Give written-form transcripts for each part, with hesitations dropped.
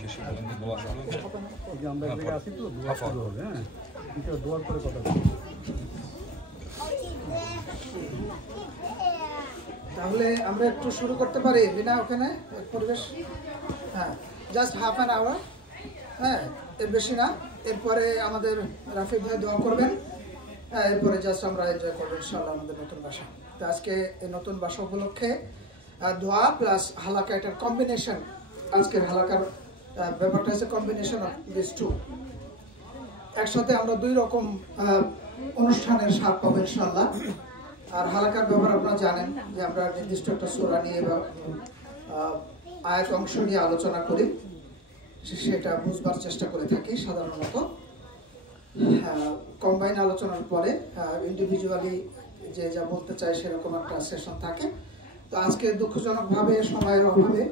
শেষে পর্যন্ত দোয়া শুরু হবে। আমরা এক জায়গায় আছি তো দোয়া শুরু হবে। হ্যাঁ, এটা দোয়ার পরে কথা বলবো। তাহলে আমরা একটু শুরু করতে পারি বিনা ওখানে পরিবেশ। হ্যাঁ, জাস্ট হাফ অ্যান আওয়ার। হ্যাঁ, এর বেশি না। এরপরে আমাদের রাফিক ভাই দোয়া করবেন। হ্যাঁ, এরপরে জাস্ট আমরা এনজয় করবো ইনশাআল্লাহ আমাদের নতুন বাসা। তো আজকে এই নতুন বাসা উপলক্ষে দোয়া প্লাস হালাকা এটার কম্বিনেশন। আজকের হালাকার ব্যাপারটা হচ্ছে কম্বিনেশন অফ দিস টু। একসাথে আমরা দুই রকম অনুষ্ঠানের স্বাদ পাবো ইনশাআল্লাহ। আর হালাকার ব্যাপার আপনারা জানেন যে আমরা নির্দিষ্ট একটা সূরা নিয়ে বা আয়াত অংশ নিয়ে আলোচনা করি, সেটা বুঝবার চেষ্টা করে থাকি সাধারণত। কম্বাইন আলোচনার পরে ইন্ডিভিজুয়ালি যে যা বলতে চাই সেরকম একটা সেশন থাকে। তো আজকে দুঃখজনকভাবে সময়ের অভাবে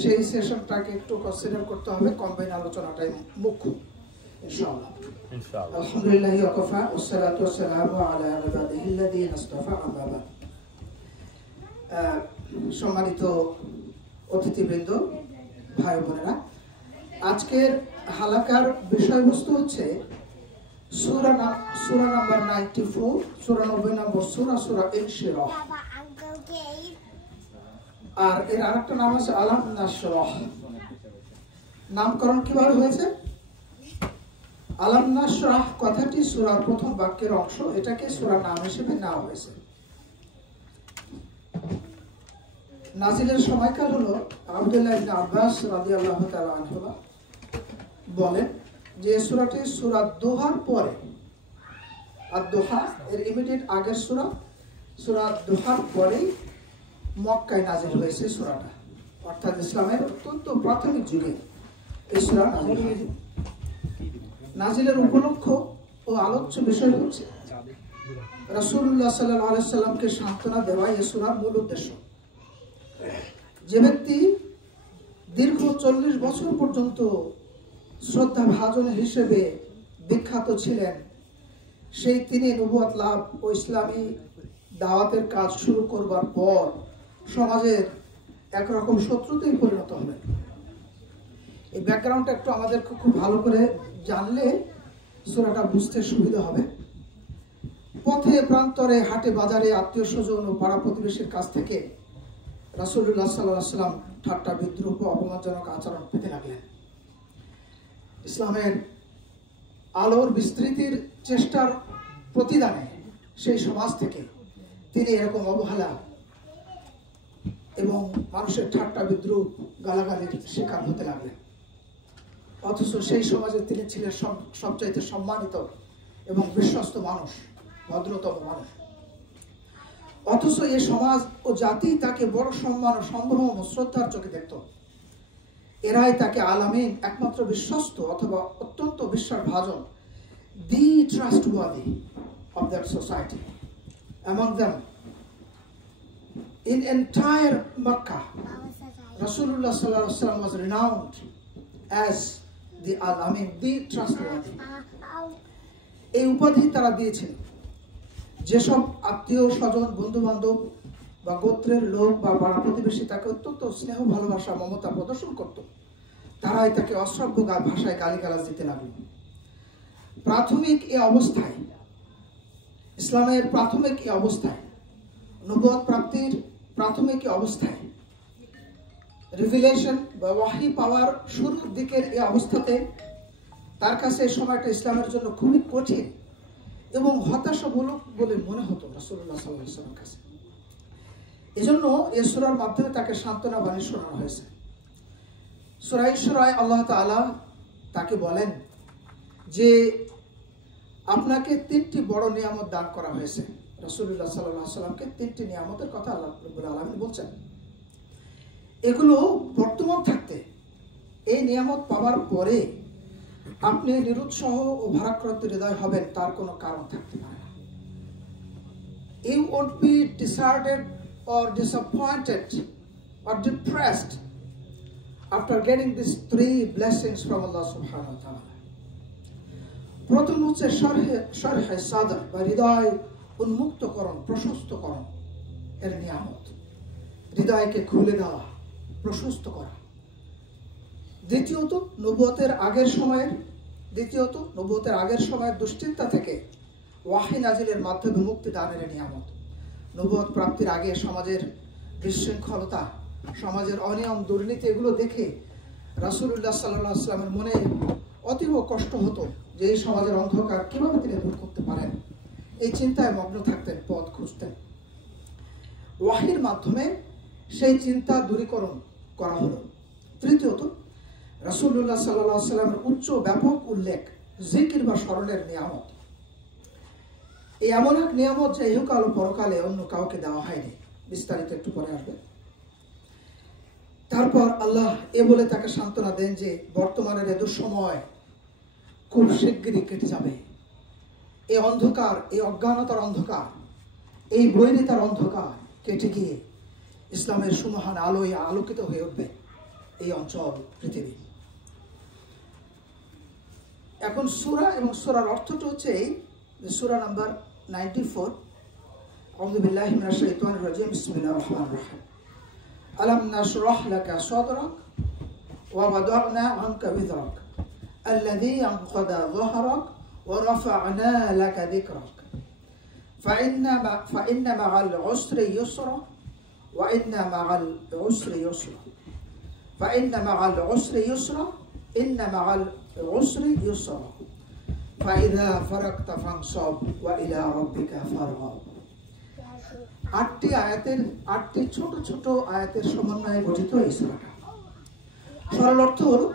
সেই সেশনটাকে একটু কনসিডার করতে হবে। কম্বাইন আলোচনাটাই মুখ্য ইনশাআল্লাহ। আলহামদুলিল্লাহ ওয়াকাফা ওয়াসসালাতু ওয়াসসালামু আলা ইবাদিহিল্লাযীনা ইসতাফা আম্মা বা'দ। সম্মানিত অতিথিবৃন্দ, ভাই বোনেরা, আজকের হালাকার বিষয়বস্তু হচ্ছে সূরা নাম্বার 94, 94 নম্বর সূরা ইনশিরাহ। আর এর আরেকটা নাম আছে আলাম নাশরাহ। নামকরণ কিভাবে হয়েছে? আলাম নাশরাহ কথাটি সূরার প্রথম বাক্যের অংশ, এটাকে সূরা নাম হিসেবে নেওয়া হয়েছে। নাজিলের সময়কাল হলো আব্দুল্লাহ ইবনে আব্বাস রাদিয়াল্লাহু তাআলা আনহু বলেন যে সূরাটি সূরা দোহার পরে, আর দোহা এর ইমিডিয়েট আগের সূরা দোহার পরেই মক্কায় নাজিল হয়েছে সূরাটা। অর্থাৎ ইসলামের অত্যন্ত প্রাথমিক যুগে এই সূরা নাজিল হয়েছে। নাজিলের উপলক্ষ ও আলোচ্য বিষয় হচ্ছে রাসূলুল্লাহ সাল্লাল্লাহু আলাইহি সাল্লামকে সান্ত্বনা দেওয়া এই সূরার মূল উদ্দেশ্য। যে ব্যক্তি দীর্ঘ 40 বছর পর্যন্ত শ্রদ্ধা ভাজন হিসেবে বিখ্যাত ছিলেন, সেই তিনি নবুয়ত লাভ ও ইসলামী দাওয়াতের কাজ শুরু করবার পর সমাজের একরকম শত্রুতেই পরিণত হলেন। এই ব্যাকগ্রাউন্ডটা একটু আমাদের খুব ভালো করে জানলে সূরাটা বুঝতে সুবিধা হবে। পথে প্রান্তরে, হাটে বাজারে, আত্মীয় স্বজন ও পাড়া প্রতিবেশীর কাছ থেকে রাসূলুল্লাহ সাল্লাল্লাহু আলাইহি ওয়াসাল্লাম ঠাট্টা, বিদ্রূপ ও অপমানজনক আচরণ পেতে লাগলেন। ইসলামের আলোর বিস্তৃতির চেষ্টার প্রতিদানে সেই সমাজ থেকে তিনি এরকম অবহেলা এবং মানুষের ঠাট্টা, বিদ্রূপ, গালাগালির শিকার হতে লাগলেন। অথচ সেই সমাজে তিনি ছিলেন সবচাইতে সম্মানিত এবং বিশ্বস্ত মানুষ, ভদ্রতম মানুষ। অথচ এই সমাজ ও জাতি তাকে বড় সম্মান ও সম্ভ্রম ও শ্রদ্ধার চোখে দেখত। এরাই তাকে আলামিন, একমাত্র বিশ্বস্ত অথবা অত্যন্ত বিশ্বাসভাজন, the trustworthy of that society. Among them, in entire Makkah, Rasulullah sallallahu alaihi wasallam was renowned as the Al-Amin, the trustworthy. এই উপাধি তারা দিয়েছিল যেসব আত্মীয় স্বজন, বন্ধু বান্ধব বা গোত্রের লোক বা পাড়া প্রতিবেশী তাকে অত্যন্ত স্নেহ, ভালোবাসা, মমতা প্রদর্শন করত। তারাই তাকে অশ্রাব্য ভাষায় গালিগালাজ দিতে লাগলো। প্রাথমিক এই অবস্থায়, ইসলামের প্রাথমিক এই অবস্থায়, নবুয়ত প্রাপ্তির প্রাথমিক এই অবস্থায়, রিভিলেশন বা ওয়াহি পাওয়ার শুরুর দিকের এই অবস্থাতে তার কাছে এই সময়টা ইসলামের জন্য খুবই কঠিন এবং হতাশামূলক বলে মনে হতো রাসূলুল্লাহ সাল্লাল্লাহু আলাইহি ওয়াসাল্লামের কাছে। এজন্য এই সূরার মাধ্যমে তাকে সান্ত্বনা বাণী শোনানো হয়েছে। সূরা ইসরায় আল্লাহ তাআলা তাকে বলেন যে আপনাকে 3টি বড় নিয়ামত দান করা হয়েছে। রাসূলুল্লাহ সাল্লাল্লাহু আলাইহি ওয়াসাল্লামকে 3টি নিয়ামতের কথা আল্লাহ রাব্বুল আলামিন বলছেন। এগুলো বর্তমান থাকতে, এই নিয়ামত পাওয়ার পরে আপনি নিরুৎসাহ ও ভারাক্রান্ত হৃদয় হবেন, তার কোনো কারণ থাকতে পারে না। You won't be disheartened or disappointed or depressed after getting these 3 blessings from Allah subhanahu wa ta'ala. প্রথম হচ্ছে শরহে সাদর বা হৃদয় উন্মুক্তকরণ, প্রশস্তকরণ এর নিয়ামত। হৃদয়কে খুলে দেওয়া, প্রশস্ত করা। দ্বিতীয়ত নবুয়তের আগের সময়ের দুশ্চিন্তা থেকে ওয়াহী নাজিলের মাধ্যমে মুক্তি দানের নিয়ামত। নবুয়ত প্রাপ্তির আগে সমাজের বিশৃঙ্খলতা, সমাজের অনিয়ম, দুর্নীতি এগুলো দেখে রাসূলুল্লাহ সাল্লাল্লাহু আলাইহি ওয়াসাল্লামের মনে অতীব কষ্ট হতো যে এই সমাজের অন্ধকার কিভাবে তিনি দূর করতে পারেন। এই চিন্তায় মগ্ন থাকতেন, পথ খুঁজতেন। ওয়াহীর মাধ্যমে সেই চিন্তা দূরীকরণ করা হলো। তৃতীয়ত রাসূলুল্লাহ সাল্লাল্লাহু আলাইহি ওয়াসাল্লামের উচ্চ ব্যাপক উল্লেখ জিকির বা স্মরণের নিয়ামত। এই এমন এক নিয়ামত যে ইহকাল ও পরকালে অন্য কাউকে দেওয়া হয়নি। বিস্তারিত একটু পরে আসবে। তারপর আল্লাহ এ বলে তাকে সান্ত্বনা দেন যে বর্তমানের এ দুঃসময় খুব শিগগিরই কেটে যাবে। এই অন্ধকার, এই অজ্ঞানতার অন্ধকার, এই বৈরিতার অন্ধকার কেটে গিয়ে ইসলামের সুমহান আলোয় আলোকিত হয়ে উঠবে এই অঞ্চল, পৃথিবী। এখন সূরা এবং সূরার অর্থটা হচ্ছে এই যে সূরা নাম্বার 94। আউযু বিল্লাহি মিনাশ শাইতানির রাজিম। বিসমিল্লাহির রহমানির রহিম। আলাম নাশরাহ লাকা সাদরাক ওয়া ওয়াদা'না আনকা বিযরাক আল্লাযী আনকাদা যহরাক ওয়া রাফা'না লাকা যিকরাক ফাইন্না মা'আল উসরি ইউসরা ওয়া ইন্না মা'আল উসরি ইউসরা ফাইন্না মা'আল উসরি ইউসরা ইন্না মা'আল উসরি ইউসরা ফাইযা ফারাগতা ফানসাব ওয়া ইলা রাব্বিকা ফারগাব। 8টি ছোট ছোট আয়াতের সমন্বয়ে গঠিত এই সূরাটা। সরল অর্থ হলো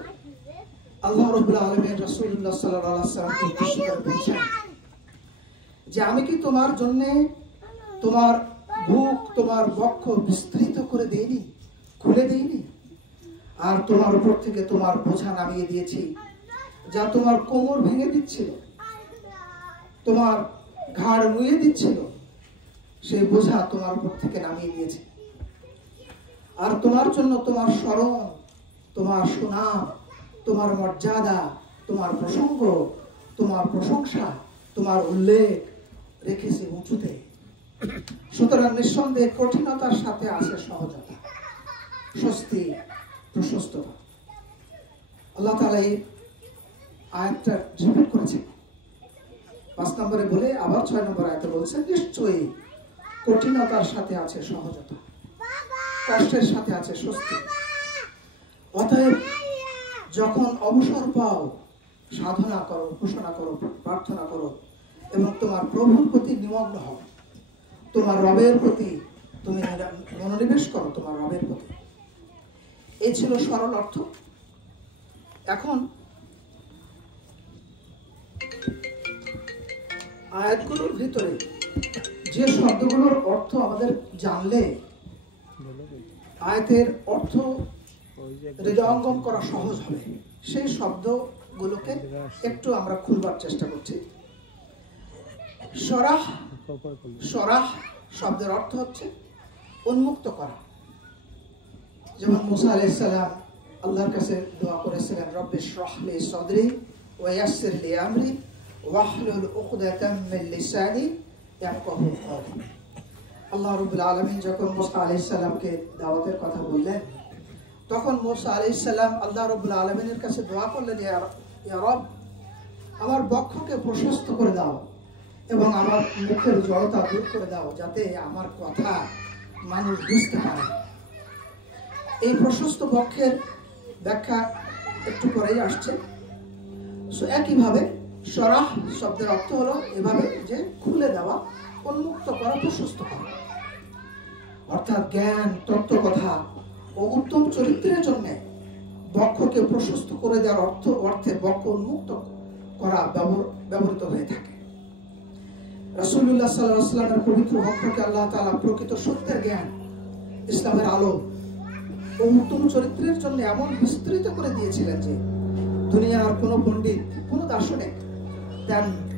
আল্লাহ রাব্বুল আলামিন রাসূলুল্লাহ সাল্লাল্লাহু আলাইহি ওয়াসাল্লামকে উদ্দেশ্য করে বলছেন যে আমি কি তোমার জন্য তোমার বুক, তোমার বক্ষ বিস্তৃত করে দেইনি, খুলে দেইনি, আর তোমার উপর থেকে তোমার বোঝা নামিয়ে দিয়েছি যা তোমার কোমর ভেঙে দিচ্ছিল, তোমার ঘাড় নুয়ে দিচ্ছিল, সেই বোঝা তোমার উপর থেকে নামিয়ে দিয়েছে। আর তোমার জন্য তোমার স্মরণ, তোমার সুনাম, তোমার মর্যাদা, তোমার প্রসঙ্গ, তোমার প্রশংসা, তোমার উল্লেখ রেখেছে উঁচুতে। সুতরাং নিঃসন্দেহে কঠিনতার সাথে আছে সহজতা, স্বস্তি, প্রশস্ততা। আল্লাহ তাআলা এই আয়াতটা রিপিট করেছেন 5 নম্বরে বলে আবার 6 নম্বর আয়াতে বলছেন নিশ্চয়ই কঠিনতার সাথে আছে সহজতা, কষ্টের সাথে আছে স্বস্তি। অতএব যখন অবসর পাও, সাধনা করো, উপাসনা করো, প্রার্থনা করো এবং তোমার প্রভুর প্রতি নিমগ্ন হও, তোমার রবের প্রতি তুমি মনোনিবেশ করো, তোমার রবের প্রতি। এই ছিল সরল অর্থ। এখন আয়াতগুলোর ভিতরে যে শব্দগুলোর অর্থ আমাদের জানলে আয়াতের অর্থ হৃদয়ঙ্গম করা সহজ হবে, সেই শব্দগুলোকে একটু আমরা খুলবার চেষ্টা করছি। সরাহ শব্দের অর্থ হচ্ছে উন্মুক্ত করা। যেমন মুসা আলাইহিস সালাম আল্লাহর কাছে দোয়া করেছিলেন, রব্বি ইশরাহ লি সাদরি ওয়া ইয়াসসির লি আমরি ওয়াহলুল উকদাতাম মিন লিসানি ইয়াফকাহু কওলি। আল্লাহ রাব্বুল আলামিন যখন মুসা আলাইহিস সালামকে দাওয়াতের কথা বললেন, তখন মুসা আলাইহিস সালাম আল্লাহ রাব্বুল আলামিনের কাছে দোয়া করলেন, ইয়া রব, আমার বক্ষকে প্রশস্ত করে দাও এবং আমার মুখের জড়তা দূর করে দাও, যাতে আমার কথা মানুষ বুঝতে পারে। এই প্রশস্ত বক্ষের ব্যাখ্যা একটু পরেই আসছে। একইভাবে সরাহ শব্দের অর্থ হলো এভাবে যে খুলে দেওয়া, উন্মুক্ত করা, প্রশস্ত করা। অর্থাৎ জ্ঞান, তত্ত্ব কথা ও উত্তম চরিত্রের জন্য বক্ষকে প্রশস্ত করে দেওয়ার অর্থে বক্ষ উন্মুক্ত করা ব্যবহৃত হয়ে থাকে। রাসূলুল্লাহ সাল্লাল্লাহু আলাইহি ওয়াসাল্লামের পবিত্র বক্ষকে আল্লাহ তাআলা প্রকৃত সত্যের জ্ঞান, ইসলামের আলো ও উত্তম চরিত্রের জন্য এমন বিস্তৃত করে দিয়েছিলেন যে দুনিয়ার কোনো পণ্ডিত, কোনো দার্শনিক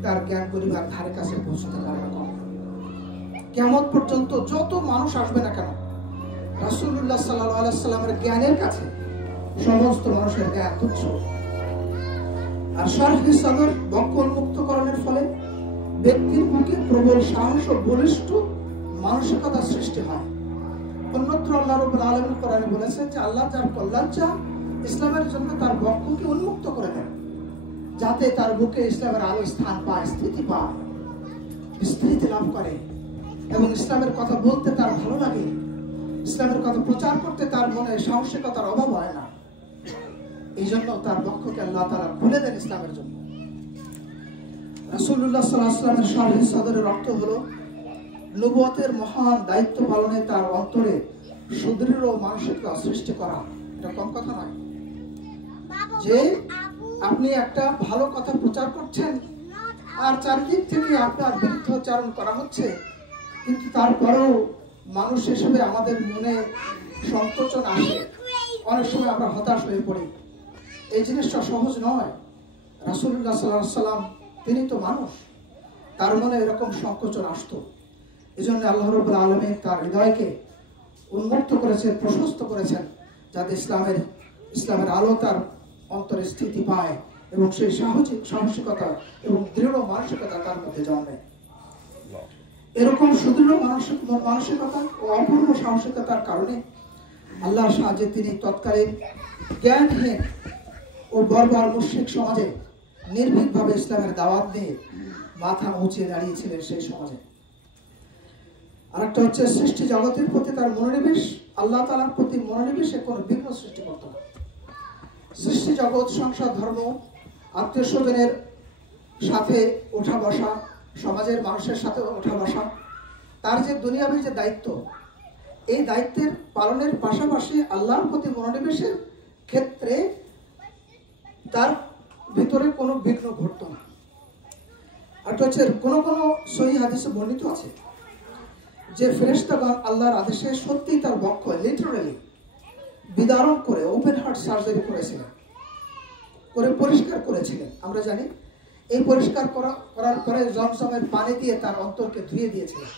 তার জ্ঞান পরিবার ধারে কাছে পৌঁছতে পারবে না। কিয়ামত পর্যন্ত যত মানুষ আসবে না কেন, রাসূলুল্লাহ সাল্লাল্লাহু আলাইহি ওয়াসাল্লামের জ্ঞানের কাছে সমস্ত মানুষের জ্ঞান তুচ্ছ। আর শারহি সদর বক্ষ উন্মুক্তকরণের ফলে ব্যক্তির মুখে প্রবল সাহস ও বলিষ্ঠ মানসিকতা সৃষ্টি হয়। অন্যত্র আল্লাহ রাব্বুল আলামিন কোরআনে বলেছেন যে আল্লাহ যার কল্যাণ চান ইসলামের জন্য তার বক্ষকে উন্মুক্ত করে দেন, যাতে তার বুকে ইসলামের আলো স্থান পায়, স্থিতি পায়, বিস্তৃতি লাভ করে এবং ইসলামের কথা বলতে তার ভালো লাগে, ইসলামের কথা প্রচার করতে তার মনে সাহসিকতার অভাব হয় না। এই জন্য তার বক্ষকে আল্লাহ তাআলা খুলে দেন ইসলামের জন্য। রাসূলুল্লাহ সাল্লাল্লাহু আলাইহি ওয়াসাল্লামের শারহি সদরের অর্থ হলো নবুয়তের মহান দায়িত্ব পালনে তার অন্তরে সুদৃঢ় মানসিকতা সৃষ্টি করা। এটা কম কথা নয় যে আপনি একটা ভালো কথা প্রচার করছেন আর চারদিক থেকে আপনার বিরুদ্ধচারণ করা হচ্ছে, কিন্তু তারপরেও মানুষ হিসেবে আমাদের মনে সংকোচন আসে, অনেক সময় আমরা হতাশ হয়ে পড়ি। এই জিনিসটা সহজ নয়। রাসূলুল্লাহ সাল্লাল্লাহু আলাইহি ওয়াসাল্লাম তিনি তো মানুষ, তার মনে এরকম সংকোচন আসতো। এই জন্য আল্লাহ রাব্বুল আলামিন তার হৃদয়কে উন্মুক্ত করেছেন, প্রশস্ত করেছেন, যাতে ইসলামের আলো তার অন্তরে স্থিতি পায় এবং সেই সাহসিকতা এবং দৃঢ় মানসিকতা তার মধ্যে জন্মে। এরকম সুদৃঢ় মানসিকতা ও অপূর্ব সাহসিকতার কারণে আল্লাহর সাহায্যে তিনি তৎকালীন জ্ঞানহীন ও বর্বর মুশরিক সমাজে নির্ভীকভাবে ইসলামের দাওয়াত দিয়ে মাথা উঁচিয়ে দাঁড়িয়েছিলেন সেই সমাজে। আরেকটা হচ্ছে সৃষ্টি জগতের প্রতি তার মনোনিবেশ, আল্লাহ তাআলার প্রতি মনোনিবেশে কোনো বিঘ্ন সৃষ্টি করত না। সৃষ্টি জগৎ, সংসার, ধর্ম, আত্মীয় স্বজনের সাথে ওঠা বসা, সমাজের মানুষের সাথে ওঠা বসা, তার যে দুনিয়াবী যে দায়িত্ব, এই দায়িত্বের পালনের পাশাপাশি আল্লাহর প্রতি মনোনিবেশের ক্ষেত্রে তার ভিতরে কোনো বিঘ্ন ঘটত না। আর হচ্ছে কোনো সহিহ হাদিসে বর্ণিত আছে যে ফেরেশতাগণ আল্লাহর আদেশে সত্যিই তার বক্ষ লিটারালি বিদারণ করে ওপেন হার্ট সার্জারি করেছিলেন, করে পরিষ্কার করেছিলেন। আমরা জানি এই পরিষ্কার করার পরে জমজমের পানি দিয়ে তার অন্তরকে ধুয়ে দিয়েছিলেন।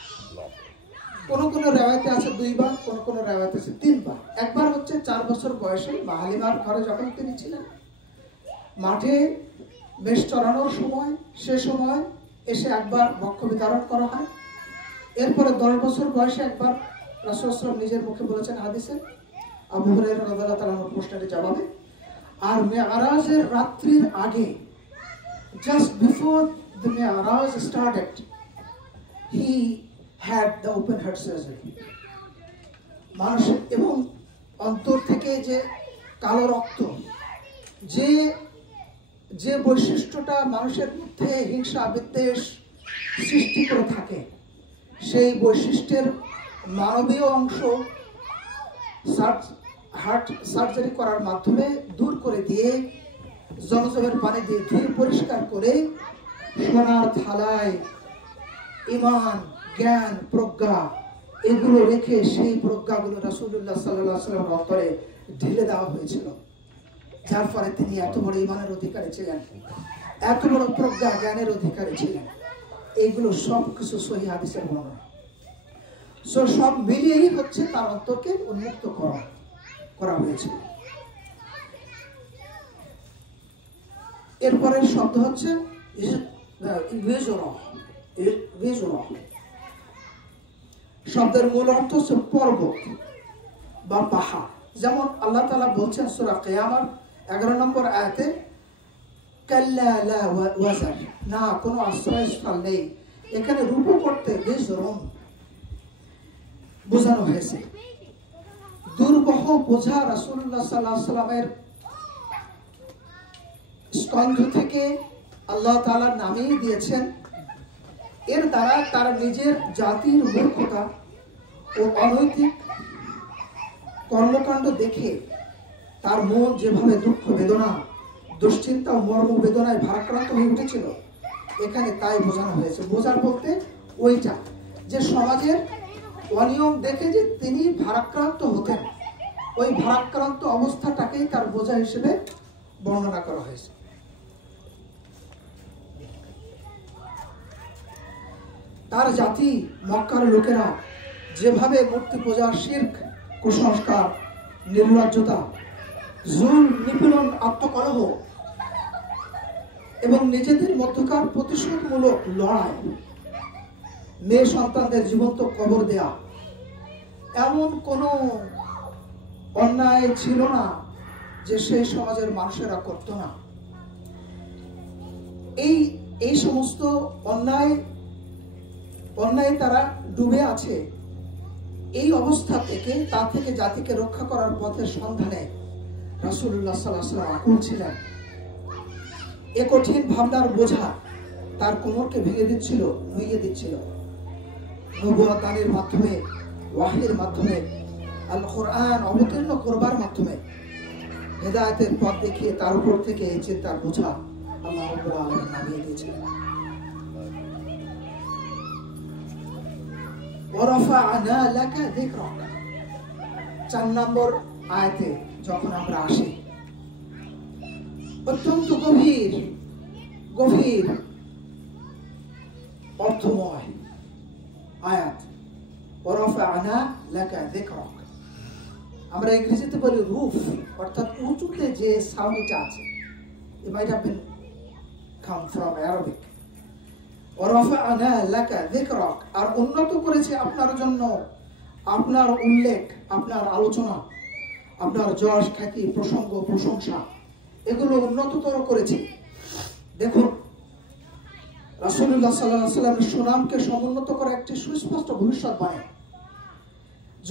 কোনো রেওয়ায়েতে আছে 2 বার, কোনো রেওয়ায়েতে আছে 3 বার। একবার হচ্ছে 4 বছর বয়সে মা হালিমার ঘরে যখন তিনি ছিলেন, মাঠে মেষ চড়ানোর সময়, সে সময় এসে একবার বক্ষ বিদারণ করা হয়। এরপরে 10 বছর বয়সে একবার রাসূলুল্লাহ সাল্লাল্লাহু আলাইহি ওয়াসাল্লাম নিজের মুখে বলেছেন হাদিসে, আবু হুরায়রা রাদিয়াল্লাহু তাআলার প্রশ্নের জবাবে। আর মেরাজের রাত্রির আগে, just before the Mi'raj started, he had the open heart surgery. মানুষ এবং অন্তর থেকে যে কালো রক্ত, যে বৈশিষ্ট্যটা মানুষের মধ্যে হিংসা বিদ্বেষ সৃষ্টি করে থাকে, সেই বৈশিষ্ট্যের মানবীয় অংশ হার্ট সার্জারি করার মাধ্যমে দূর করে দিয়ে, জমজমের পানি দিয়ে ধুয়ে পরিষ্কার করে, সোনার থালায় ঈমান, জ্ঞান, প্রজ্ঞা এগুলো রেখে সেই প্রজ্ঞাগুলো রাসূলুল্লাহ সাল্লাল্লাহু আলাইহি ওয়াসাল্লামের অন্তরে ঢেলে দেওয়া হয়েছিল, যার ফলে তিনি এত বড় ঈমানের অধিকারী ছিলেন, এত বড় প্রজ্ঞা জ্ঞানের অধিকারী ছিলেন। এইগুলো সব কিছু সহিহ হাদিসের বর্ণনা। সব মিলিয়েই হচ্ছে তার অন্তরকে উন্মুক্ত করা হয়েছিল। এরপরের শব্দ হচ্ছে শব্দের মূল অর্থ হচ্ছে পর্বত বা পাহাড়। যেমন আল্লাহ তাআলা বলছেন সূরা কিয়ামার 11 নম্বর আয়াতে, কাল্লা লা ওয়াজার, না কোনো আশ্রয়স্থল নেই। এখানে রূপ করতে বিজরম বোঝানো হয়েছে। দুর্বহ বোঝা রাসূলুল্লাহ সাল্লাল্লাহু আলাইহি ওয়াসাল্লামের স্কন্ধ থেকে আল্লাহ তাআলা নামেই দিয়েছেন। এর দ্বারা তার নিজের জাতির মূর্খতা ও অনৈতিক কর্মকাণ্ড দেখে তার মন যেভাবে দুঃখ বেদনা, দুশ্চিন্তা ও মর্ম বেদনায় ভারাক্রান্ত হয়ে উঠেছিল, এখানে তাই বোঝানো হয়েছে। বোঝার বলতে ওইটা যে সমাজের অনিয়ম দেখে যে তিনি ভারাক্রান্ত হতেন, ওই ভারাক্রান্ত অবস্থাটাকেই তার বোঝা হিসেবে বর্ণনা করা হয়েছে। তার জাতি মক্কার লোকেরা যেভাবে মূর্তি পূজা, শিরক, কুসংস্কার, নির্লজ্জতা, জুল, নিপীড়ন, আত্মকলহ এবং নিজেদের মধ্যকার প্রতিশোধমূলক লড়াই, মেয়ে সন্তানদের জীবন্ত কবর দেয়া, এমন কোনো অন্যায় ছিল না যে সেই সমাজের মানুষেরা করত না। এই সমস্ত অন্যায় তারা ডুবে আছে। এই অবস্থা থেকে তা থেকে জাতিকে রক্ষা করার পথের সন্ধানে রাসূলুল্লাহ সাল্লাল্লাহু আলাইহি ওয়াসাল্লাম আকুল ছিলেন। এ কঠিন ভাবনার বোঝা তার কোমরকে ভেঙে দিচ্ছিল, নুইয়ে দিচ্ছিল। নবুয়ত দানের মাধ্যমে, ওয়াহীর মাধ্যমে, আল কোরআন অবতীর্ণ করবার মাধ্যমে হেদায়েতের পথ দেখিয়ে তার উপর থেকে এই চিন্তার বোঝা আল্লাহ রাব্বুল আলামিন নামিয়ে দিয়েছিলেন। ওয়ারাফা'না লাকা যিকরাক। 4 নম্বর আয়াতে যখন আমরা আসি, অত্যন্ত গভীর অর্থময় আয়াত। ওয়ারাফা'না লাকা যিকরাক, আমরা ইংরেজিতে বলি রুফ, অর্থাৎ উঁচুতে যে সাউন্ডটা আছে। It might have been come from Arabic. ওয়ারাফা'না লাকা যিকরাক, আর উন্নত করেছে আপনার জন্য আপনার উল্লেখ, আপনার আলোচনা, আপনার যশ, খ্যাতি, প্রসঙ্গ, প্রশংসা, এগুলো উন্নততর করেছে। দেখুন, রাসূলুল্লাহ সাল্লাল্লাহু আলাইহি ওয়াসাল্লামের সুনামকে সমুন্নত করা একটি সুস্পষ্ট ভবিষ্যৎবাণী।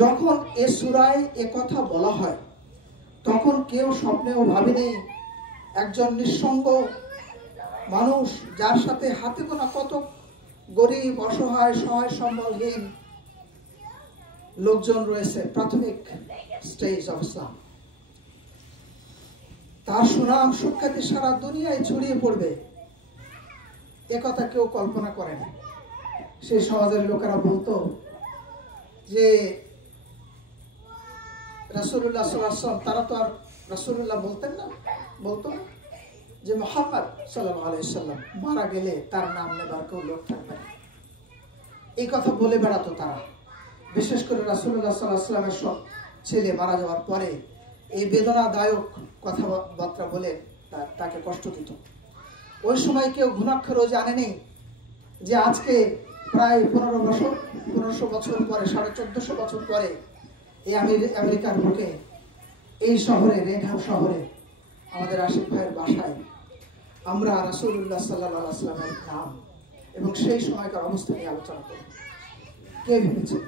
যখন এ সূরায় এ কথা বলা হয়, তখন কেউ স্বপ্নেও ভাবেনি একজন নিঃসঙ্গ মানুষ, যার সাথে হাতে গোনা কত গরিব, অসহায়, সহায় সম্বলহীন লোকজন রয়েছে প্রাথমিক স্টেজ অফ ইসলাম, তার সুনাম সুখ্যাতি সারা দুনিয়ায় ছড়িয়ে পড়বে, এ কথা কেউ কল্পনা করে না। সেই সমাজের লোকেরা বলতো যে রাসূলুল্লাহ সাল্লাল্লাহু আলাইহি ওয়াসাল্লাম, তারা তো আর রাসূলুল্লাহ বলতেন না, বলতো যে মুহাম্মদ সাল্লাল্লাহু আলাইহি ওয়াসাল্লাম মারা গেলে তার নাম নেবার কেউ লোক থাকবে না। এই কথা বলে বেড়াতো তারা। বিশেষ করে রাসূলুল্লাহ সাল্লাল্লাহু আলাইহি ওয়াসাল্লামের সব ছেলে মারা যাওয়ার পরে এই বেদনাদায়ক কথাবার্তা বলে তাকে কষ্ট দিত। ওই সময় কেউ ঘুণাক্ষরও জানেনি যে আজকে প্রায় 1500 বছর পরে, 1450 বছর পরে এই আমেরিকার বুকে, এই শহরে, রেডহাম শহরে, আমাদের আশিক ভাইয়ের বাসায় আমরা রাসূলুল্লাহ সাল্লাল্লাহু আলাইহি ওয়াসাল্লামের নাম এবং সেই সময়কার অবস্থা নিয়ে আলোচনা করি। কে ভেবেছে?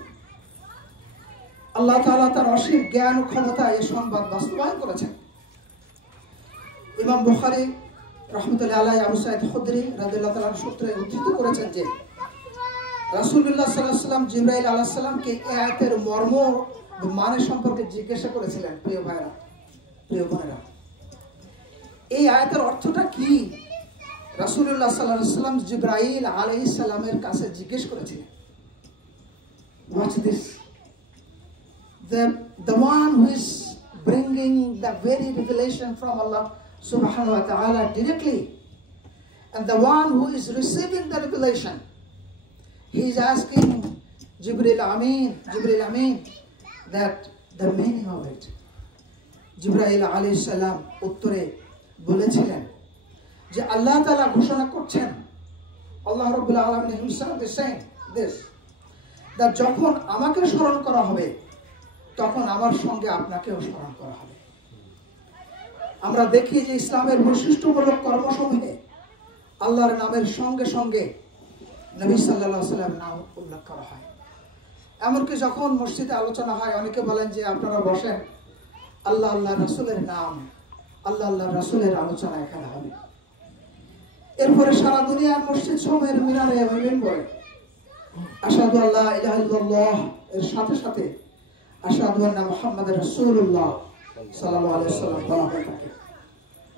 আল্লাহ তাআলা তার অসীম জ্ঞান ও ক্ষমতা এই সংবাদ বাস্তবায়ন করেছেন। ইমাম বুখারী রাহমাতুল্লাহি আলাইহি আবু সাঈদ খুদরি রাদিয়াল্লাহু তাআলা সূত্রে উদ্ধৃত করেছেন যে রাসূলুল্লাহ সাল্লাল্লাহু আলাইহি ওয়াসাল্লাম জিবরাইল আলাইহিস সালামকে এই আয়াতের মর্ম মানে সম্পর্কে জিজ্ঞাসা করেছিলেন। প্রিয় ভাইরা, প্রিয় বোনেরা, এই আয়াতের অর্থটা কি রাসূলুল্লাহ সাল্লাল্লাহু আলাইহি ওয়াসাল্লাম জিবরাইল আলাইহিস সালামের কাছে জিজ্ঞেস করেছিলেন। Watch this. The one who is bringing the very revelation from Allah subhanahu wa ta'ala directly, and the one who is receiving the revelation, he is asking Jibril Amin, that the meaning of it. Jibril alayhi salam উত্তরে বলেছিলেন যে আল্লাহ তাআলা ঘোষণা করছেন, আল্লাহ রাব্বুল আলামিন himself is saying this, that যখন আমাকে স্মরণ করা হবে তখন আমার সঙ্গে আপনাকেও স্মরণ করা হবে। আমরা দেখি যে ইসলামের বৈশিষ্ট্যমূলক কর্মসমূহে আল্লাহর নামের সঙ্গে সঙ্গে নবী সাল্লাল্লাহু আলাইহি ওয়াসাল্লামের নাম উল্লেখ করা হয়। এমনকি যখন মসজিদে আলোচনা হয়, অনেকে বলেন যে আপনারা বসেন, আল্লাহ রাসূলের নাম, আল্লাহ রাসূলের আলোচনা এখানে হবে। এরপরে সারা দুনিয়ার মসজিদ সমূহের মিনারে মিম্বরে আশহাদু আল্লা ইলাহা ইল্লাল্লাহ এর সাথে সাথে আশহাদু আন্না মুহাম্মাদুর রাসূলুল্লাহ সাল্লাল্লাহু আলাইহি ওয়াসাল্লাম বলা হয়ে থাকে।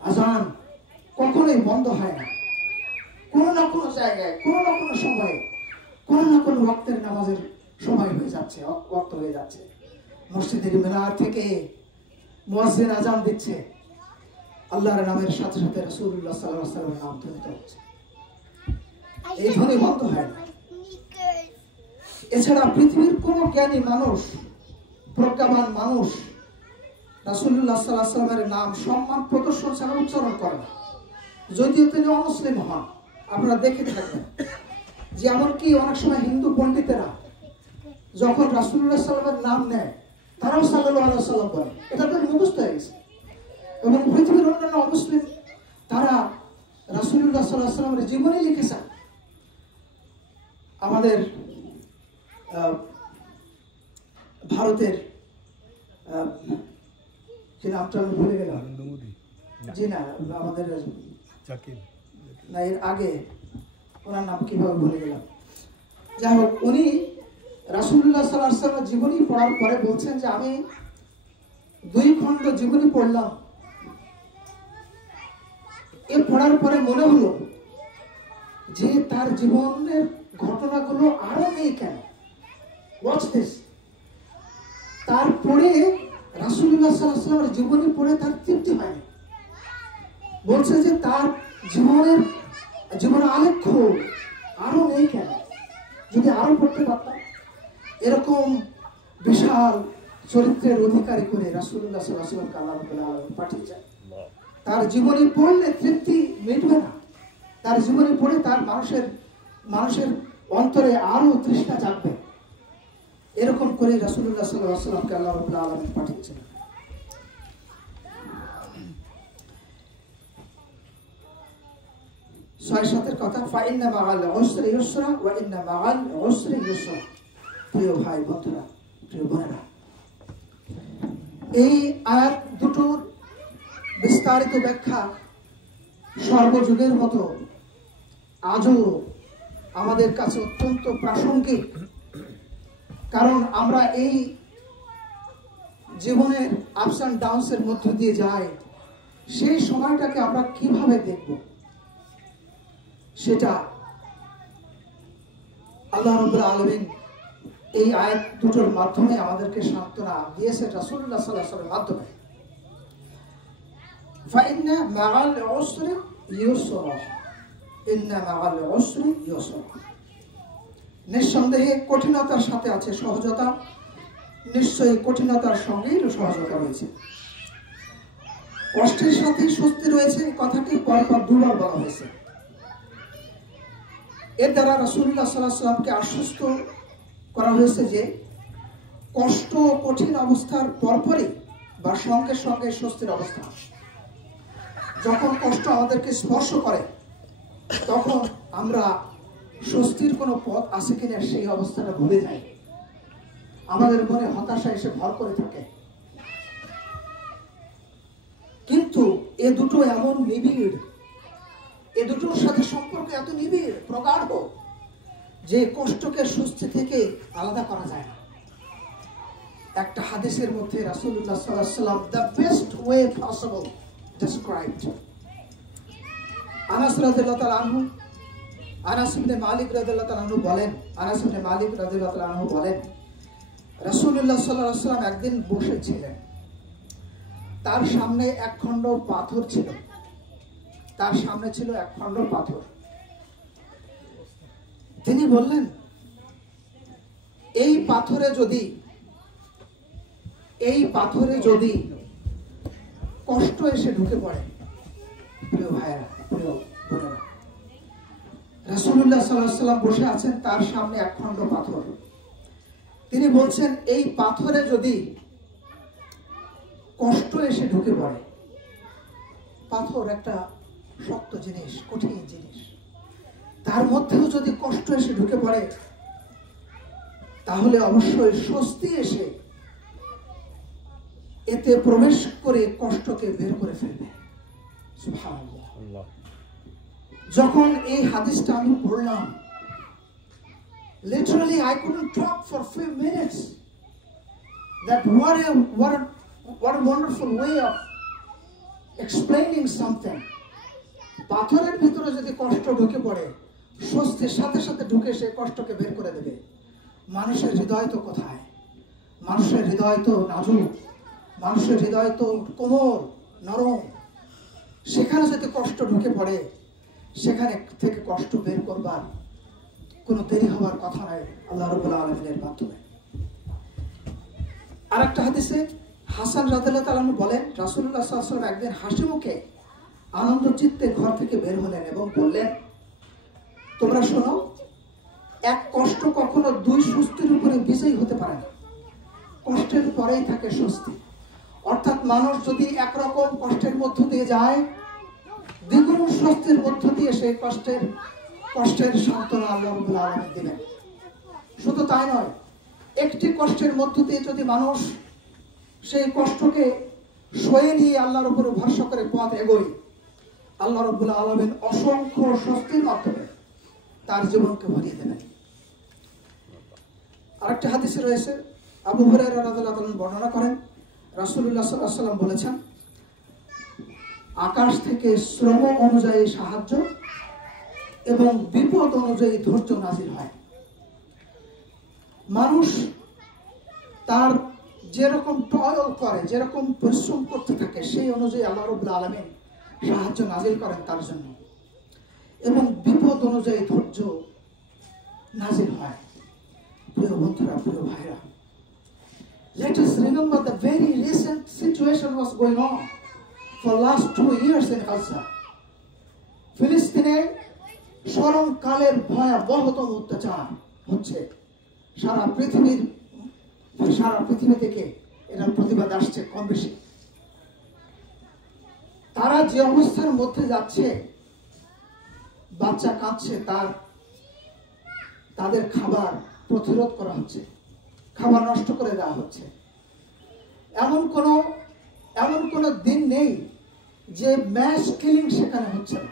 আযান কখনোই বন্ধ হয় না। কোনো না কোনো জায়গায়, কোনো না কোনো সময়ে, কোনো না কোনো ওয়াক্তের নামাজের সময় হয়ে যাচ্ছে, ওয়াক্ত হয়ে যাচ্ছে। মসজিদের মিনার থেকে মুয়াজ্জিন আযান দিচ্ছে, আল্লাহর নামের সাথে সাথে রাসূলুল্লাহ সাল্লাল্লাহু আলাইহি ওয়াসাল্লামের নাম ধ্বনিত হচ্ছে। এই ধ্বনি বন্ধ হয় না। এছাড়া পৃথিবীর কোন জ্ঞানী মানুষ, প্রজ্ঞাবান মানুষ রাসূলুল্লাহ সাল্লাল্লাহু আলাইহি ওয়াসাল্লামের নাম সম্মান প্রদর্শন ছাড়া উচ্চারণ করে না, যদিও তিনি অমুসলিম হন। আপনারা দেখে থাকবেন যে এমনকি অনেক সময় হিন্দু পণ্ডিতেরা যখন রাসূলুল্লাহ সাল্লাল্লাহু আলাইহি ওয়াসাল্লামের নাম নেয়, তারাও সাল্লাল্লাহু আলাইহি ওয়াসাল্লাম বলে। এটা তো মুখস্থ হয়ে গেছে। এবং পৃথিবীর অন্যান্য অমুসলিম তারা রাসূলুল্লাহ সাল্লাল্লাহু আলাইহি ওয়াসাল্লামের জীবনী লিখেছেন। আমাদের ভারতের যে নামটা আমি ভুলে গেলাম, জি না, আমাদের না, এর আগে ওনার নাম কিভাবে ভুলে গেলাম, যাই হোক, উনি রাসূলুল্লাহ সাল্লাল্লাহু আলাইহি ওয়াসাল্লামের জীবনী পড়ার পরে বলছেন যে আমি 2 খণ্ড জীবনী পড়লাম, এ পড়ার পরে মনে হলো যে তার জীবনের ঘটনাগুলো আরো নেই কেন। Watch this. তারপরে রাসূলুল্লাহ সাল্লাল্লাহু আলাইহি ওয়াসাল্লামের জীবনী পড়ে তার তৃপ্তি হয়নি, বলছে যে তার জীবন আলেখ্য আরো নেই কেন, যদি আরো পড়তে পারতাম। এরকম বিশাল চরিত্রের অধিকারী করে রাসূলুল্লাহ সাল্লাল্লাহু আলাইহি ওয়াসাল্লামকে আল্লাহ রাব্বুল আলামিন পাঠিয়েছেন। তার জীবনী পড়লে তৃপ্তি মিটবে না, তার জীবনী পড়ে তার মানুষের অন্তরে আরো তৃষ্ণা জাগবে। এরকম করে রাসূলুল্লাহ সাল্লাল্লাহু আলাইহি ওয়াসাল্লামকে আল্লাহ রাব্বুল আলামিন পাঠিয়েছেন। ছয়-সাতের কথা, ফাইন্না মাআল উসরি ইউসরা ওয়া ইন্না মাআল উসরি ইউসরা। প্রিয় ভাই বন্ধুরা, প্রিয় বোনেরা, এই আয়াত দুটোর বিস্তারিত ব্যাখ্যা সর্বযুগের মতো আজও আমাদের কাছে অত্যন্ত প্রাসঙ্গিক। কারণ আমরা এই জীবনের আপস অ্যান্ড ডাউনস এর মধ্য দিয়ে যাই, সেই সময়টাকে আমরা কিভাবে দেখব সেটা আল্লাহ রাব্বুল আলামিন এই আয়াত দুটোর মাধ্যমে আমাদেরকে সান্ত্বনা দিয়েছেন রাসূলুল্লাহ সাল্লাল্লাহু আলাইহি ওয়াসাল্লামের মাধ্যমে। ফাইন্না মাআল উসরি ইউসরা, ইন্না মাআল উসরি ইউসরা। নিঃসন্দেহে কঠিনতার সাথে আছে সহজতা, নিশ্চয়ই কঠিনতার সঙ্গে সহজতা রয়েছে। কষ্টের সাথে স্বস্তি রয়েছে, কথাটি পরপর 2 বার বলা হয়েছে। এর দ্বারা রাসূলুল্লাহ সাল্লাল্লাহু আলাইহি ওয়াসাল্লামকে আশ্বস্ত করা হয়েছে যে কষ্ট ও কঠিন অবস্থার পরপরই বা সঙ্গে সঙ্গে স্বস্তির অবস্থা। যখন কষ্ট আমাদেরকে স্পর্শ করে তখন আমরা স্বস্তির কোনো পথ আছে কিনা সেই অবস্থাটা ভুলে যাই, আমাদের মনে হতাশা এসে ভর করে থাকে। কিন্তু এ দুটো এমন নিবিড়, এ দুটোর সাথে সম্পর্ক এত নিবিড় প্রগাঢ় যে কষ্টকে স্বস্তি থেকে আলাদা করা যায় না। একটা হাদিসের মধ্যে রাসূলুল্লাহ সাল্লাল্লাহু আলাইহি ওয়াসাল্লাম the best way possible described, Anas রাদিয়াল্লাহু তাআলা আনহু, আনাস ইবনে মালিক রাদিয়াল্লাহু তাআলা আনহু বলেন, আনাস ইবনে মালিক রাদিয়াল্লাহু তাআলা আনহু বলেন রাসূলুল্লাহ সাল্লাল্লাহু আলাইহি ওয়াসাল্লাম একদিন বসেছিলেন, তার সামনে এক খণ্ড পাথর ছিল, তার সামনে ছিল এক খণ্ড পাথর। তিনি বললেন, এই পাথরে যদি কষ্ট এসে ঢুকে পড়ে, প্রিয় ভাইয়েরা, প্রিয় বোনেরা, রাসূলুল্লাহ সাল্লাল্লাহু আলাইহি ওয়াসাল্লাম বসে আছেন, তার সামনে এক খণ্ড পাথর। তিনি বলছেন, এই পাথরে যদি কষ্ট এসে ঢুকে পড়ে, পাথর একটা শক্ত জিনিস, কঠিন জিনিস, তার মধ্যেও যদি কষ্ট এসে ঢুকে পড়ে তাহলে অবশ্যই স্বস্তি এসে এতে প্রবেশ করে কষ্টকে বের করে ফেলবে। সুবহানাল্লাহ। যখন এই হাদিসটা আমি পড়লাম, literally I couldn't talk for a few minutes. That what a wonderful way of explaining something. পাথরের ভিতরে যদি কষ্ট ঢুকে পড়ে, স্বস্তির সাথে সাথে ঢুকে সে কষ্টকে বের করে দেবে। মানুষের হৃদয় তো কোথায়? মানুষের হৃদয় তো নাজুক, মানুষের হৃদয় তো কোমল, নরম। সেখানে যদি কষ্ট ঢুকে পড়ে, সেখানে থেকে কষ্ট বের করবার কোনো দেরি হবার কথা নয় আল্লাহ রাব্বুল আলামিনের মাধ্যমে। আরেকটা হাদিসে হাসান রাদিয়াল্লাহু তাআলা বলেন, রাসূলুল্লাহ সাল্লাল্লাহু আলাইহি ওয়াসাল্লাম একদিন হাসি মুখে আনন্দ চিত্তে ঘর থেকে বের হলেন এবং বললেন, তোমরা শোনো, এক কষ্ট কখনো 2 স্বস্তির উপরে বিজয়ী হতে পারে না। কষ্টের পরেই থাকে স্বস্তি। অর্থাৎ মানুষ যদি একরকম কষ্টের মধ্য দিয়ে যায়, দ্বিগুণ স্বস্তির মধ্য দিয়ে সেই কষ্টের সান্ত্বনা আল্লাহ রাব্বুল আলামিন দিবেন। শুধু তাই নয়, একটি কষ্টের মধ্য দিয়ে যদি মানুষ সেই কষ্টকে সয়ে নিয়ে আল্লাহর উপরে ভরসা করে পথ এগোয়, আল্লাহ রাব্বুল আলামিন অসংখ্য স্বস্তির মাধ্যমে তার জীবনকে ভরিয়ে দেবেন। আরেকটা হাদিসে রয়েছে, আবু হুরায়রা রাদিয়াল্লাহু তাআলা বর্ণনা করেন, রাসূলুল্লাহ সাল্লাল্লাহু আলাইহি ওয়াসাল্লাম বলেছেন, আকাশ থেকে শ্রম অনুযায়ী সাহায্য এবং বিপদ অনুযায়ী ধৈর্য নাজিল হয়। মানুষ তার যেরকম টয়েল করে, যেরকম পরিশ্রম করতে থাকে, সেই অনুযায়ী আল্লাহ রাব্বুল আলামিন সাহায্য নাজিল করেন তার জন্য, এবং বিপদ অনুযায়ী ধৈর্য নাজিল হয়। প্রিয় বন্ধুরা, প্রিয় ভাইরা, let us remember the very recent situation was going on for last 2 years in Gaza. ফিলিস্তিনে স্মরণকালের ভয়াবহতম অত্যাচার হচ্ছে। সারা পৃথিবী থেকে এটার প্রতিবাদ আসছে কম বেশি। তারা যে অবস্থার মধ্যে যাচ্ছে, বাচ্চা কাঁদছে, তাদের খাবার প্রতিরোধ করা হচ্ছে, খাবার নষ্ট করে দেওয়া হচ্ছে। এমন কোন দিন নেই যে ম্যাস কিলিং সেখানে হচ্ছে না।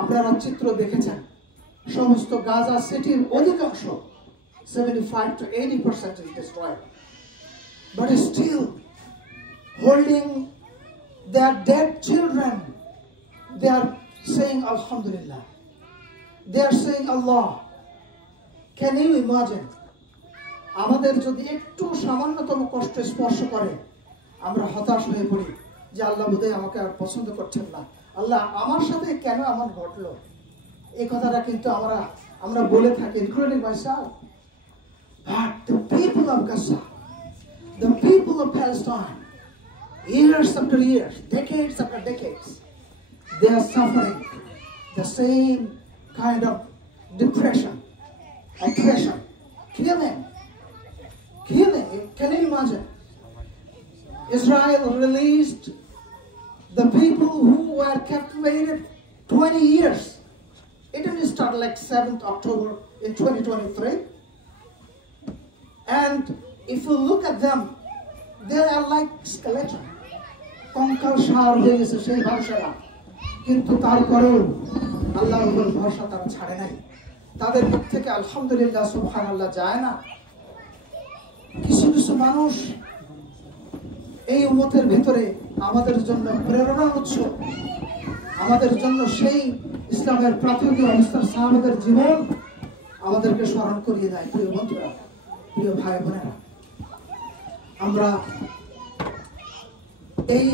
আপনারা চিত্র দেখেছেন, সমস্ত গাজা সিটির অধিকাংশ 75 to 80% is destroyed, but still holding their dead children, they are saying Alhamdulillah, they are saying Allah. Can you imagine? আমাদের যদি একটু সামান্যতম কষ্ট স্পর্শ করে, আমরা হতাশ হয়ে পড়ি যে আল্লাহ বোধহয় আমাকে আর পছন্দ করছেন না, আল্লাহ আমার সাথে কেন এমন ঘটলো। এই কথাটা কিন্তু আমরা বলে থাকি, including myself. But the people of Gaza, the people of Palestine, years after years, decades after decades, they are suffering the same kind of depression, oppression, killing. Can you imagine? Israel released the people who were captivated 20 years. It didn't start like 7th October in 2023. And if you look at them, they are like skeleton. কঙ্কাল সার হয়ে গেছে সেই মানুষেরা, কিন্তু তারপরেও আল্লাহর উপর ভরসা তারা ছাড়ে নাই। তাদের মুখ থেকে আলহামদুলিল্লাহ সুবহানাল্লাহ যায় না। কিছু কিছু মানুষ এই উম্মতের ভিতরে আমাদের জন্য প্রেরণার উৎস, আমাদের জন্য সেই ইসলামের প্রাথমিক অবস্থার সাহাবাদের জীবন আমাদেরকে স্মরণ করিয়ে দেয়। প্রিয় বন্ধুরা, প্রিয় ভাই বোনেরা, আমরা এই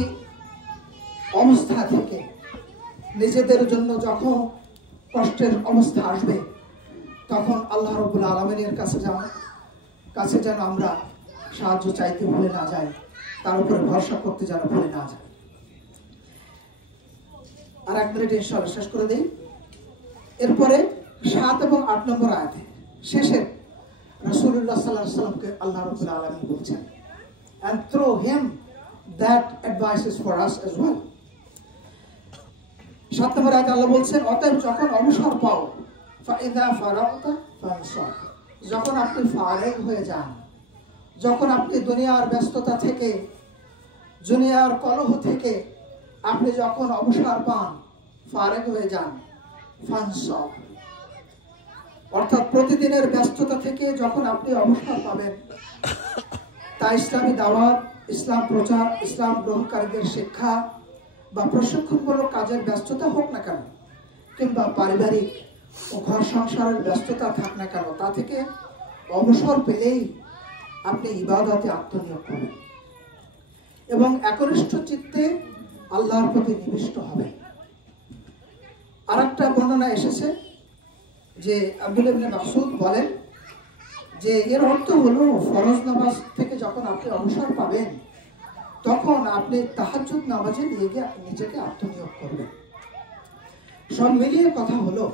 অবস্থা থেকে নিজেদের জন্য যখন কষ্টের অবস্থা আসবে, তখন আল্লাহ রাব্বুল আলামিনের কাছে যেন আমরা সাহায্য চাইতে ভুলে না যাই, তার উপরে ভরসা করতে যেন ভুলে না যাই। আর 1 মিনিট ইনশাআল্লাহ শেষ করে দেই। এরপরে 7 এবং 8 নম্বর আয়াতে শেষে রাসূলুল্লাহ সাল্লাল্লাহু আলাইহি ওয়াসাল্লামকে আল্লাহ রাব্বুল আলামিন বলছেন, and through him that advice is for us as well. 7 নম্বর আয়াতে আল্লাহ বলছেন, অতএব যখন অবসর পাও, ফাইদা ফারাগতা ফানসাব, যখন আপনি ফারেগ হয়ে যান, যখন আপনি দুনিয়ার ব্যস্ততা থেকে, দুনিয়ার কলহ থেকে আপনি যখন অবসর পান, ফারেগ হয়ে যান, ফানসাব, অর্থাৎ প্রতিদিনের ব্যস্ততা থেকে যখন আপনি অবসর পাবেন, তা ইসলামী দাওয়াত, ইসলাম প্রচার, ইসলাম গ্রহণকারীদের শিক্ষা বা প্রশিক্ষণমূলক কাজের ব্যস্ততা হোক না কেন, কিংবা পারিবারিক ও ঘর সংসারের ব্যস্ততা থাক না কেন, তা থেকে অবসর পেলেই আপনি ইবাদতে আত্মনিয়োগ করবেন এবং একনিষ্ঠ চিত্তে আল্লাহর প্রতি নিবিষ্ট হবেন। আরেকটা বর্ণনা এসেছে যে আব্দুল্লাহ ইবনে মাসউদ বলেন যে এর অর্থ হলো ফরজ নামাজ থেকে যখন আপনি অবসর পাবেন, তখন আপনি তাহাজ্জুদ নামাজে নিজেকে আত্মনিয়োগ করবেন। সব মিলিয়ে কথা হলো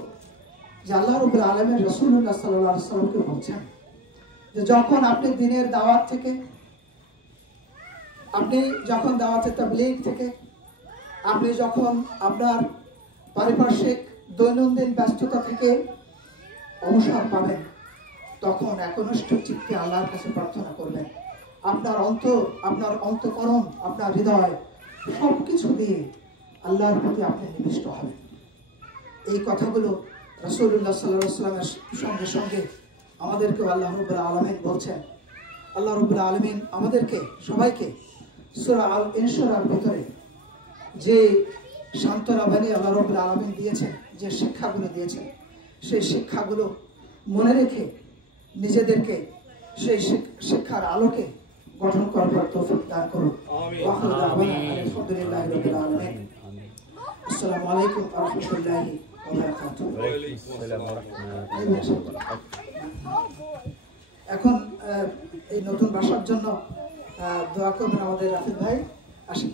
যে আল্লাহ রাব্বুল আলামিন রাসূলুল্লাহ সাল্লাল্লাহু আলাইহি ওয়াসাল্লামকে বলছেন যে যখন আপনি দিনের দাওয়াত থেকে আপনি যখন দাওয়াতে তাবলীগ থেকে আপনি যখন আপনার পারিপার্শ্বিক দৈনন্দিন ব্যস্ততা থেকে অবসর পাবেন, তখন একনিষ্ঠ চিত্তে আল্লাহর কাছে প্রার্থনা করবেন। আপনার অন্তর, আপনার অন্তঃকরণ, আপনার হৃদয় সব কিছু দিয়ে আল্লাহর প্রতি আপনি নিবিষ্ট হবেন। এই কথাগুলো রাসূলুল্লাহ সাল্লাল্লাহু আলাইহি ওয়াসাল্লামের সঙ্গে সঙ্গে আমাদেরকেও আল্লাহ রাব্বুল আলামিন বলছেন। আল্লাহ রাব্বুল আলামিন আমাদেরকে সবাইকে সূরা আল ইনশিরার ভিতরে যে সান্ত্বনা বাণী আল্লাহ রাব্বুল আলামিন দিয়েছেন, যে শিক্ষাগুলো দিয়েছেন, সেই শিক্ষাগুলো মনে রেখে নিজেদেরকে সেই শিক্ষার আলোকে গঠন করবার তৌফিক দান করুন। আলহামদুলিল্লাহি রাব্বিল আলামিন। আসসালামু আলাইকুম ওয়া রাহমাতুল্লাহি ওয়া বারাকাতুহু। এখন এই নতুন ভাষার জন্য দোয়া করবেন আমাদের রাফিদ ভাই। আসেন।